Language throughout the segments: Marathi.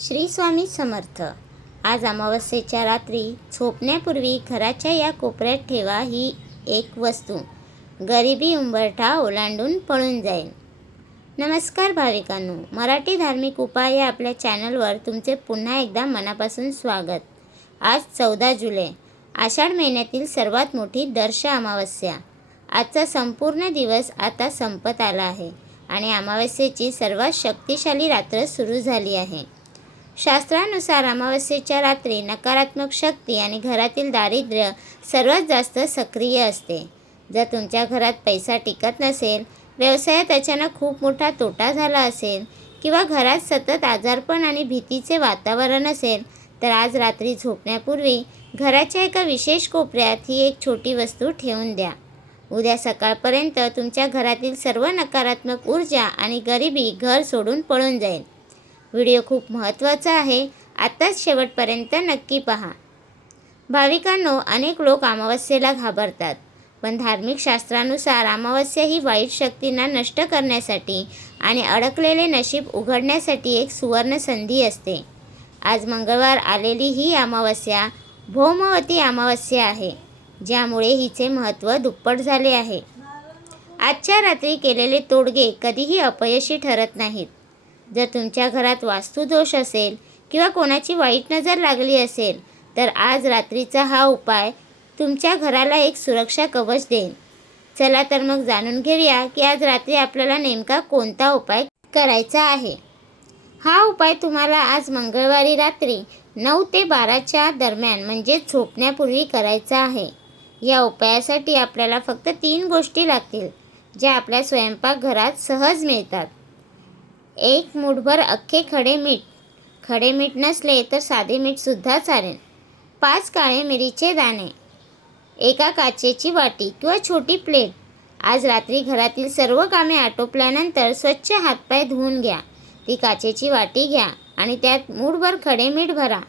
श्री स्वामी समर्थ। आज अमावस्येच्या रात्री झोपण्यापूर्वी घराच्या या कोपऱ्यात ठेवा ही एक वस्तू, गरिबी उंबरठा ओलांडून पळून जाईल। नमस्कार भाविकांनो, मराठी धार्मिक उपाय या आपल्या चॅनलवर तुमचे पुन्हा एकदा मनापासून स्वागत। आज 14 जुलै, आषाढ महिन्यातील सर्वात मोठी दर्श अमावस्या। आजचा संपूर्ण दिवस आता संपत आला आहे आणि अमावस्येची सर्वात शक्तिशाली रात्र सुरू झाली आहे। शास्त्रानुसार अमावस्येच्या रात्री नकारात्मक शक्ती आणि घरातील दारिद्र्य सर्वात जास्त सक्रिय असते। जर तुमच्या घरात पैसा टिकत नसेल, व्यवसायात अचानक खूप मोठा तोटा झाला असेल किंवा घरात सतत आजारपण आणि भीतीचे वातावरण असेल, तर आज रात्री झोपण्यापूर्वी घराच्या एका विशेष कोपऱ्यात ही एक छोटी वस्तू ठेवून द्या। उद्या सकाळपर्यंत तुमच्या घरातील सर्व नकारात्मक ऊर्जा आणि गरिबी घर सोडून पळून जाईल। व्हिडिओ खूप महत्त्वाचा आहे, आत्ताच शेवटपर्यंत नक्की पहा। भाविकांनो, अनेक लोक अमावस्येला घाबरतात, पण धार्मिक शास्त्रानुसार अमावस्या ही वाईट शक्तींना नष्ट करण्यासाठी आणि अडकलेले नशीब उघडण्यासाठी एक सुवर्ण संधी असते। आज मंगळवार आलेली ही अमावस्या भौमवती अमावस्या आहे, ज्यामुळे हिचे महत्त्व दुप्पट झाले आहे। आजच्या रात्री केलेले तोडगे कधीही अपयशी ठरत नाहीत। जर तुमच्या घरात वास्तुदोष असेल किंवा कोणाची वाईट नजर लागली असेल, तर आज रात्रीचा हा उपाय तुमच्या घराला एक सुरक्षा कवच देईल। चला तर मग जाणून घेऊया की आज रात्री आपल्याला नेमका कोणता उपाय करायचा आहे। हा उपाय तुम्हाला आज मंगळवारी रात्री 9 ते 12च्या दरम्यान म्हणजे झोपण्यापूर्वी करायचा आहे। या उपायासाठी आपल्याला फक्त 3 गोष्टी लागतील, ज्या आपल्या स्वयंपाकघरात सहज मिळतात। 1 मूठभर अख्खे खडे मीठ, खडे मीठ नसले तर साधे मीठसुद्धा चालेल। 5 काळे मिरीचे दाणे, एका काचेची वाटी किंवा छोटी प्लेट। आज रात्री घरातील सर्व कामे आटोपल्यानंतर स्वच्छ हातपाय धुवून घ्या। ती काचेची वाटी घ्या आणि त्यात मूठभर खडे मीठ भरा।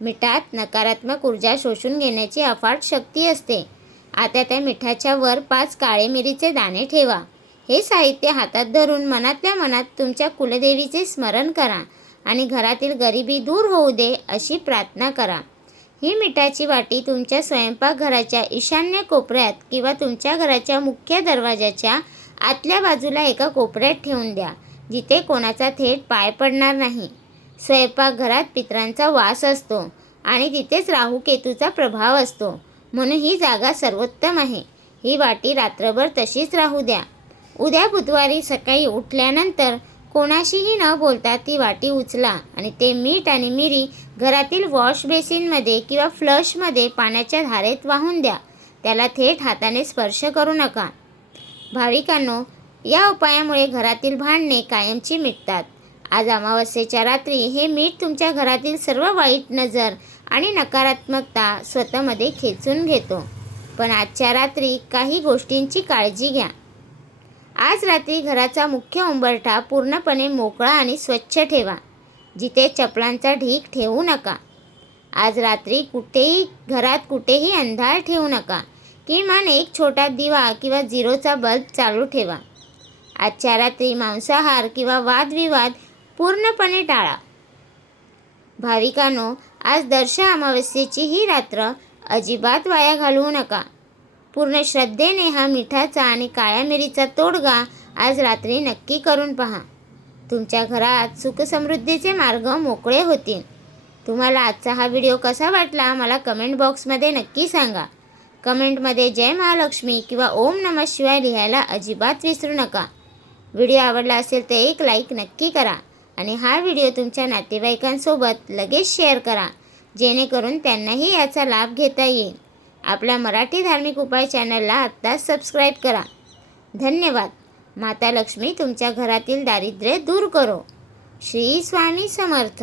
मिठात नकारात्मक ऊर्जा शोषून घेण्याची अफाट शक्ती असते। आता त्या मिठाच्या वर 5 काळे मिरीचे दाणे ठेवा। हे साहित्य हातात धरून मनातल्या मनात तुमच्या कुलदेवीचे स्मरण करा आणि घरातील गरिबी दूर होऊ दे अशी प्रार्थना करा। ही मिठाची वाटी तुमच्या स्वयंपाकघराच्या ईशान्य कोपऱ्यात किंवा तुमच्या घराच्या मुख्य दरवाजाच्या आतल्या बाजूला एका कोपऱ्यात ठेवून द्या, जिथे कोणाचा थेट पाय पडणार नाही। स्वयंपाकघरात पितरांचा वास असतो आणि तिथेच राहू केतूचा प्रभाव असतो, म्हणून ही जागा सर्वोत्तम आहे। ही वाटी रात्रभर तशीच राहू द्या। उद्या बुधवारी सकाळी उठल्यानंतर कोणाशीही न बोलता ती वाटी उचला आणि ते मीठ आणि मिरी घरातील वॉश बेसिनमध्ये किंवा फ्लशमध्ये पाण्याच्या धारेत वाहून द्या। त्याला थेट हाताने स्पर्श करू नका। भाविकांनो, या उपायामुळे घरातील भांडणे कायमची मिटतात। आज अमावस्येच्या रात्री हे मीठ तुमच्या घरातील सर्व वाईट नजर आणि नकारात्मकता स्वतःमध्ये खेचून घेतो। पण आजच्या रात्री काही गोष्टींची काळजी घ्या। आज रात्री घराचा मुख्य उंबरठा पूर्णपणे मोकळा आणि स्वच्छ ठेवा, जिथे चपलांचा ढीग ठेवू नका। आज रात्री घरात कुठेही अंधार ठेवू नका। किमान एक छोटा दिवा किंवा 0चा बल्ब चालू ठेवा। आजच्या रात्री मांसाहार किंवा वादविवाद पूर्णपणे टाळा। भाविकांनो, आज दर्श अमावस्येची ही रात्र अजिबात वाया घालवू नका। पूर्ण श्रद्धेने हा मिठाचा आणि काळ्या मिरीचा तोडगा आज रात्री नक्की करून पहा। तुमच्या घरात सुखसमृद्धीचे मार्ग मोकळे होतील। तुम्हाला आजचा हा व्हिडिओ कसा वाटला मला कमेंट बॉक्समध्ये नक्की सांगा। कमेंटमध्ये जय महालक्ष्मी किंवा ओम नमः शिवाय लिहायला अजिबात विसरू नका। व्हिडिओ आवडला असेल तर एक लाईक नक्की करा आणि हा व्हिडिओ तुमच्या नातेवाईकांसोबत लगेच शेअर करा, जेणेकरून त्यांनाही याचा लाभ घेता येईल। आपल्या मराठी धार्मिक उपाय चॅनलला आत्ताच सबस्क्राईब करा। धन्यवाद। माता लक्ष्मी तुमच्या घरातील दारिद्र्य दूर करो। श्री स्वामी समर्थ।